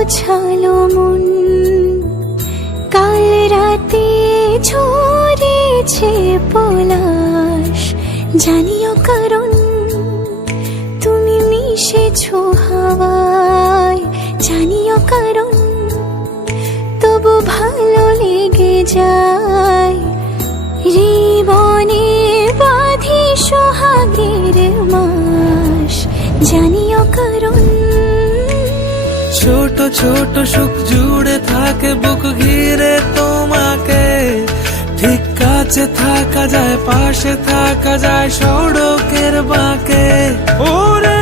গোছালো মন, কাল রাতে ঝরেছে পলাশ। জানিও কারণ তুমি মিশেছো হাওয়ায়, জানিও কারণ তবু ভালো লেগে যায়। জীবনে বাঁধি সোহাগের মাস, জানিও কারণ ছোট ছোট সুখ জুড়ে থাকে বুক ঘিরে তোমাকে। ঠিক কাছে থাকা যায়, পাশে থাকা যায় সড়কের বাঁকে। ওরে